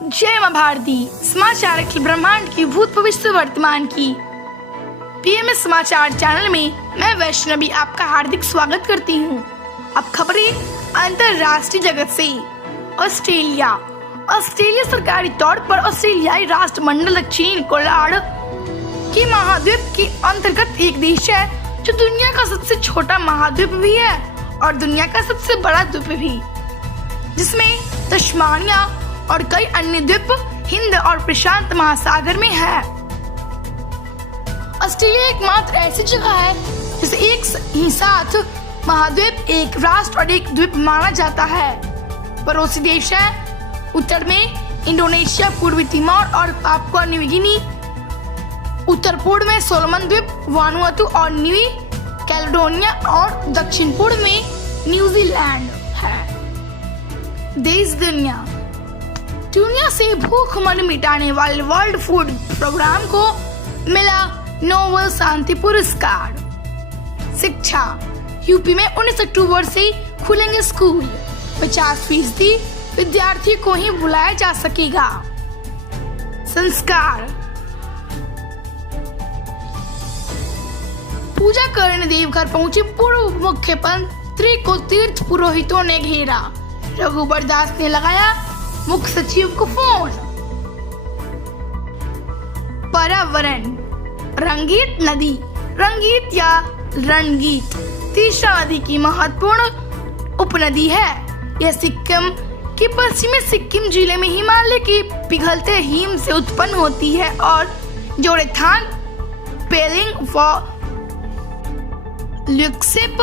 जय मां भारती। समाचार अखिल ब्रह्मांड की भूत भविष्य वर्तमान की पीएमएस समाचार चैनल में मैं वैष्णवी आपका हार्दिक स्वागत करती हूँ। अब खबरें अंतरराष्ट्रीय जगत से। ऑस्ट्रेलिया सरकारी तौर पर ऑस्ट्रेलियाई राष्ट्रमंडल दक्षिण गोलार्ध के महाद्वीप के अंतर्गत एक देश है जो दुनिया का सबसे छोटा महाद्वीप भी है और दुनिया का सबसे बड़ा द्वीप भी, जिसमें तस्मानिया और कई अन्य द्वीप हिंद और प्रशांत महासागर में है। ऑस्ट्रेलिया एकमात्र ऐसी जगह है जिसे एक ही साथ महाद्वीप, एक राष्ट्र और एक द्वीप माना जाता है। पड़ोसी देश है उत्तर में इंडोनेशिया, पूर्वी तिमोर और पापुआ न्यू गिनी, उत्तर पूर्व में सोलोमन द्वीप, वानुअतु और न्यू कैलेडोनिया और दक्षिण पूर्व में न्यूजीलैंड है। देश दुनिया से भूखमरी मिटाने वाले वर्ल्ड फूड प्रोग्राम को मिला नोबेल शांति पुरस्कार। शिक्षा, यूपी में 19 अक्टूबर से खुलेंगे स्कूल, 50% विद्यार्थी को ही बुलाया जा सकेगा। संस्कार, पूजा करने देवघर पहुंचे पूर्व मुख्यमंत्री को तीर्थ पुरोहितों ने घेरा। रघुबर दास ने लगाया मुख्य सचिव को फोन। पर्यावरण, रंगीत नदी, रंगीत या रणगीत तीसरा नदी की महत्वपूर्ण उपनदी है। यह सिक्किम के पश्चिमी सिक्किम जिले में हिमालय के पिघलते हिम से उत्पन्न होती है और जोड़ेथान, पेलिंग व ल्यूक्सेप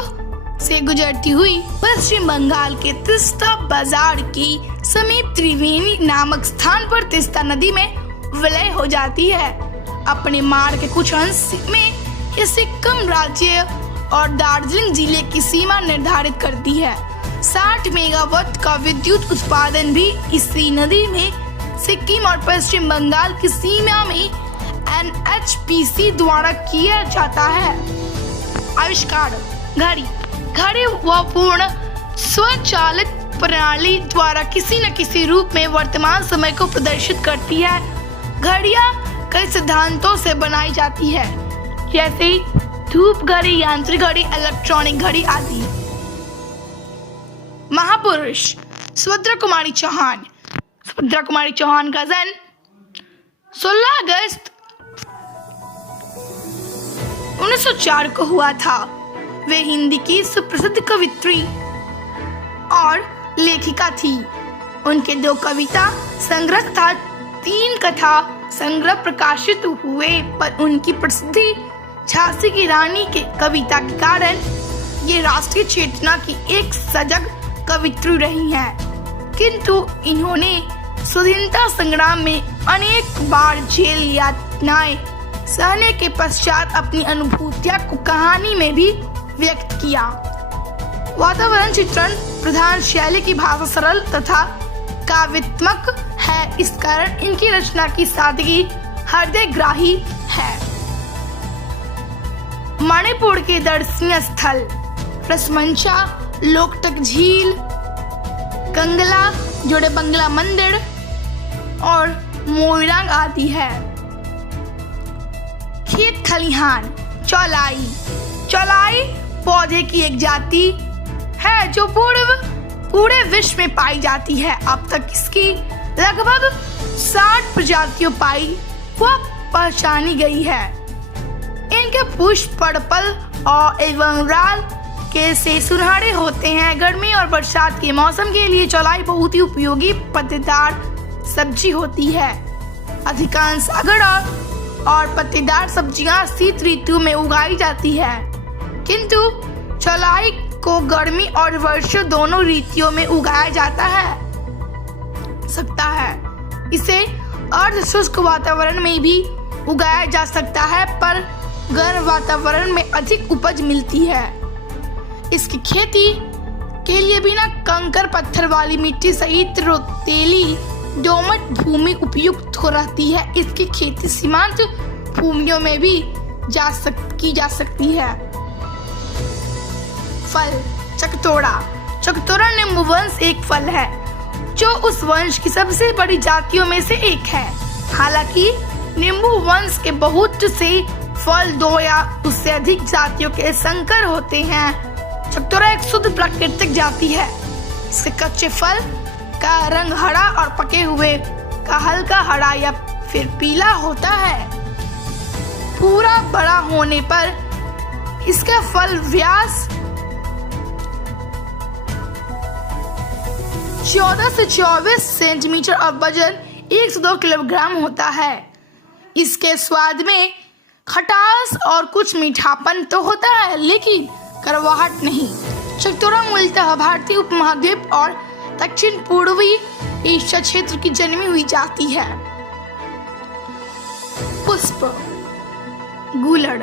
से गुजरती हुई पश्चिम बंगाल के तीस्ता बाजार के समीप त्रिवेणी नामक स्थान पर तीस्ता नदी में विलय हो जाती है। अपने मार्ग के कुछ अंश में ये सिक्किम राज्य और दार्जिलिंग जिले की सीमा निर्धारित करती है। 60 मेगावाट का विद्युत उत्पादन भी इसी नदी में सिक्किम और पश्चिम बंगाल की सीमा में NHPC द्वारा किया जाता है। आविष्कार, घड़ी वह पूर्ण स्वचालित प्रणाली द्वारा किसी न किसी रूप में वर्तमान समय को प्रदर्शित करती है। घड़ियां कई सिद्धांतों से बनाई जाती है, जैसे धूप घड़ी, यांत्रिक घड़ी, इलेक्ट्रॉनिक घड़ी आदि। महापुरुष, सुभद्रा कुमारी चौहान का जन्म 16 अगस्त 1904 को हुआ था। वे हिंदी की सुप्रसिद्ध कवित्री और लेखिका थी। उनके 2 कविता संग्रह तथा 3 कथा संग्रह प्रकाशित हुए, पर उनकी प्रसिद्धि झांसी की रानी के कविता के कारण ये राष्ट्रीय चेतना की एक सजग कवित्री रही हैं। किंतु इन्होंने स्वाधीनता संग्राम में अनेक बार जेल यातनाएं सहने के पश्चात अपनी अनुभूतियां को कहानी में भी व्यक्त किया। वातावरण चित्रण प्रधान शैली की भाषा सरल तथा काव्यात्मक है, इस कारण इनकी रचना की सादगी हृदयग्राही है। मणिपुर के दर्शनीय स्थल रसमंचा, लोकटक झील, कंगला, जोड़े बंगला मंदिर और मोइरांग आदि है। खेत खलिहान, चौलाई पौधे की एक जाति है जो पूरे विश्व में पाई जाती है। अब तक इसकी लगभग 60 प्रजातियों पाई व पहचानी गई है। इनके पुष्प पर्पल और एवं लाल के से सुनहरे होते हैं। गर्मी और बरसात के मौसम के लिए चौलाई बहुत ही उपयोगी पत्तेदार सब्जी होती है। अधिकांश अगड़ और पत्तेदार सब्जियां शीत ऋतु में उगाई जाती है, किंतु चौलाई को गर्मी और वर्षा दोनों ऋतुओं में उगाया सकता है। इसे अर्ध शुष्क वातावरण में भी उगाया जा सकता है, पर गर्म वातावरण में अधिक उपज मिलती है। इसकी खेती के लिए बिना कंकर पत्थर वाली मिट्टी सहित रेतीली दोमट भूमि उपयुक्त हो रहती है। इसकी खेती सीमांत भूमियों में भी की जा सकती है। फल, चकतोड़ा निम्बुवंश एक फल है जो उस वंश की सबसे बड़ी जातियों में से एक है। हालांकि नींबू वंश के बहुत से फल 2 या उससे अधिक जातियों के संकर होते हैं। चकतोरा एक शुद्ध प्राकृतिक जाति है। इसके कच्चे फल का रंग हरा और पके हुए का हल्का हरा या फिर पीला होता है। पूरा बड़ा होने पर इसका फल व्यास 14 से 24 सेंटीमीटर और वजन 1 से 2 किलोग्राम होता है। इसके स्वाद में खटास और कुछ मीठापन तो होता है, लेकिन कड़वाहट नहीं। चकतोरा मूलतः भारतीय उपमहाद्वीप और दक्षिण पूर्वी एशिया क्षेत्र की जन्मी हुई जाति है। पुष्प गूलड़।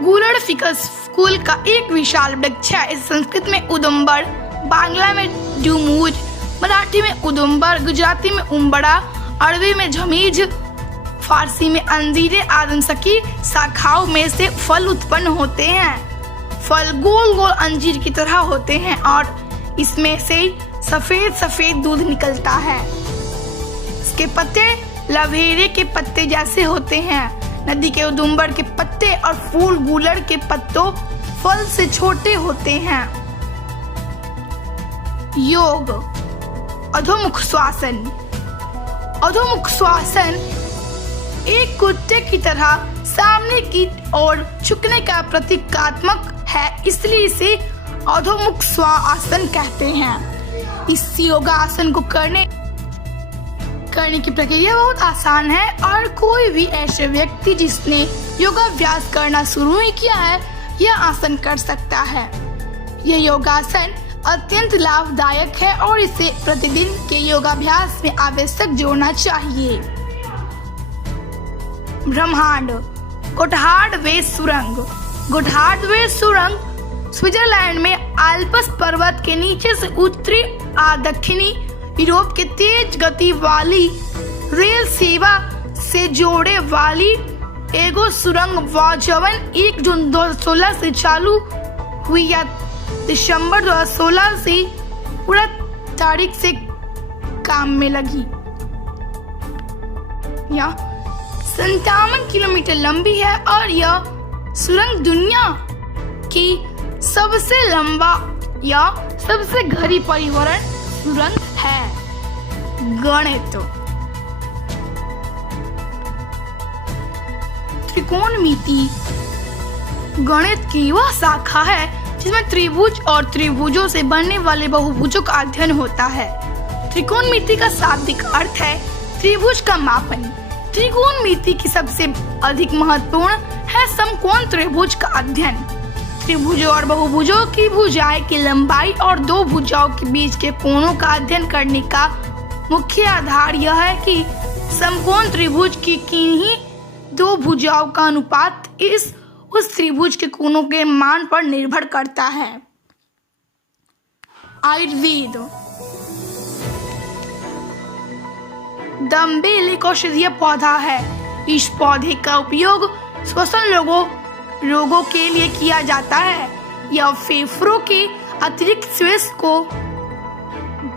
गूलड़ फिकस कुल का एक विशाल वृक्ष है। इस संस्कृत में उदुम्बर, बांग्ला में डुमूज, मराठी में उदुम्बर, गुजराती में उम्बड़ा, अरबी में झमीज, फारसी में अंजीरे आदि की शाखाओं में से फल उत्पन्न होते हैं। फल गोल गोल अंजीर की तरह होते हैं और इसमें से सफेद सफेद दूध निकलता है। इसके पत्ते लवेरे के पत्ते जैसे होते हैं। नदी के उदुम्बर के पत्ते और फूल गूलड़ के पत्तों फल से छोटे होते हैं। योग अधोमुख श्वासन। अधोमुख श्वासन एक कुत्ते की तरह सामने की ओर झुकने का प्रतीकात्मक है, इसलिए इसे अधोमुख श्वासन कहते हैं। इस योगासन को करने की प्रक्रिया बहुत आसान है और कोई भी ऐसे व्यक्ति जिसने योगाभ्यास करना शुरू नहीं किया है यह आसन कर सकता है। यह योगासन अत्यंत लाभदायक है और इसे प्रतिदिन के योगाभ्यास में आवश्यक जोड़ना चाहिए। ब्रह्मांड गोटहार्ड वे सुरंग। गोटहार्ड वे सुरंग स्विट्जरलैंड में आल्प्स पर्वत के नीचे से उत्तरी और दक्षिणी यूरोप के तेज गति वाली रेल सेवा से जोड़े वाली एगो सुरंग जवन 1 जून 2016 से चालू हुई या दिसंबर 2016 से पूरा तारीख से काम में लगी। यह 57 किलोमीटर लंबी है और यह सुरंग दुनिया की सबसे लंबा या सबसे गहरी परिवहन सुरंग है। गणित त्रिकोणमिति गणित की वह शाखा है जिसमें त्रिभुज और त्रिभुजों से बनने वाले बहुभुजों का अध्ययन होता है। त्रिकोणमिति का शाब्दिक अर्थ है त्रिभुज का मापन। त्रिकोणमिति की सबसे अधिक महत्वपूर्ण है समकोण त्रिभुज का अध्ययन। त्रिभुजों और बहुभुजों की भुजाएं की लंबाई और 2 भुजाओं के बीच के कोणों का अध्ययन करने का मुख्य आधार यह है कि समकोण त्रिभुज की किन्हीं 2 भुजाओं का अनुपात उस त्रिभुज के कोणों के मान पर निर्भर करता है। आयुर्वेद दम्बेल एक औषधीय पौधा है। इस पौधे का उपयोग श्वसन रोगों के लिए किया जाता है। यह फेफड़ों के अतिरिक्त श्वास को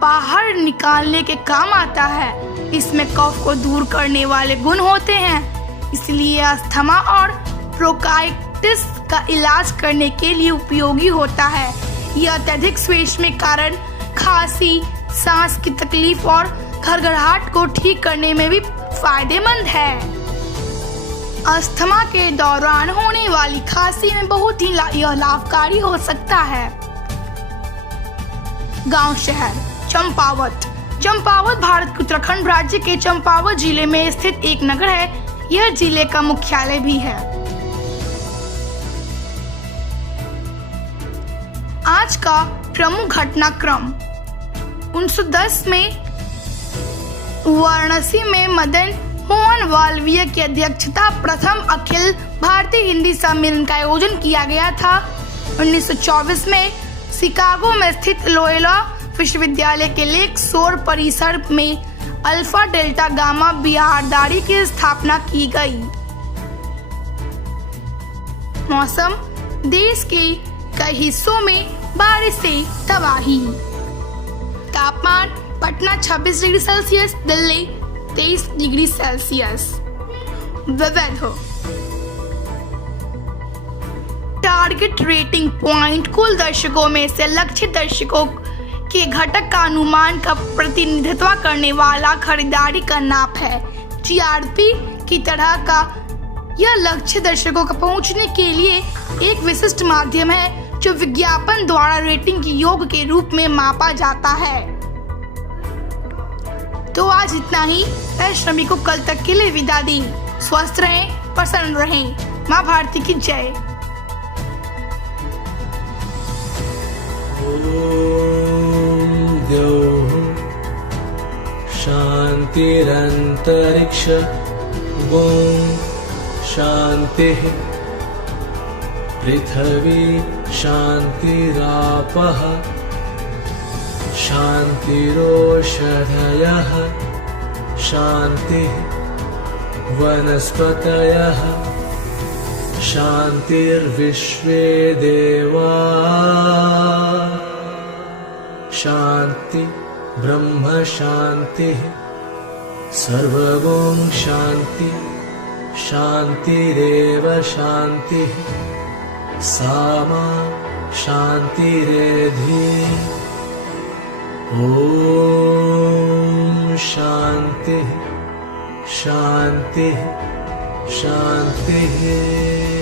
बाहर निकालने के काम आता है। इसमें कफ को दूर करने वाले गुण होते हैं, इसलिए अस्थमा और ब्रोंकाइटिस का इलाज करने के लिए उपयोगी होता है। यह अत्यधिक श्वास में कारण खांसी, सांस की तकलीफ और घरघराहट को ठीक करने में भी फायदेमंद है। अस्थमा के दौरान होने वाली खांसी में बहुत ही यह लाभकारी हो सकता है। गांव शहर चंपावत भारत के उत्तराखंड राज्य के चंपावत जिले में स्थित एक नगर है। यह जिले का मुख्यालय भी है। आज का प्रमुख घटनाक्रम 1910 में वाराणसी में मदन मोहन मालवीय की अध्यक्षता प्रथम अखिल भारतीय हिंदी सम्मेलन का आयोजन किया गया था। 1924 में शिकागो में स्थित लोयोला विश्वविद्यालय के लेक शोर परिसर में अल्फा डेल्टा गामा बिरादरी की स्थापना की गई। मौसम देश के कई हिस्सों में बारिश से तबाही। तापमान Patna 26 degree Celsius, Delhi 23 degree Celsius. विविध टारगेट रेटिंग पॉइंट कुल दर्शकों में से लक्षित दर्शकों के घटक का अनुमान का प्रतिनिधित्व करने वाला खरीदारी का नाप है। टीआरपी की तरह का यह लक्षित दर्शकों का पहुंचने के लिए एक विशिष्ट माध्यम है जो विज्ञापन द्वारा रेटिंग के योग के रूप में मापा जाता है। तो आज इतना ही। मैं श्रमी को कल तक के लिए विदा दी। स्वस्थ रहें, प्रसन्न रहें। माँ भारती की जय। शान्तिरन्तरिक्ष शान्तिः पृथिवी शान्तिरापः शान्तिरोषधयः शान्तिः वनस्पतयः शान्तिर्विश्वे देवा शान्ति ब्रह्म शान्तिः सर्वगुण शान्ति शान्तिरेव शान्तिः सामा शान्तिरेधि। ॐ शान्तिः शान्तिः शान्तिः।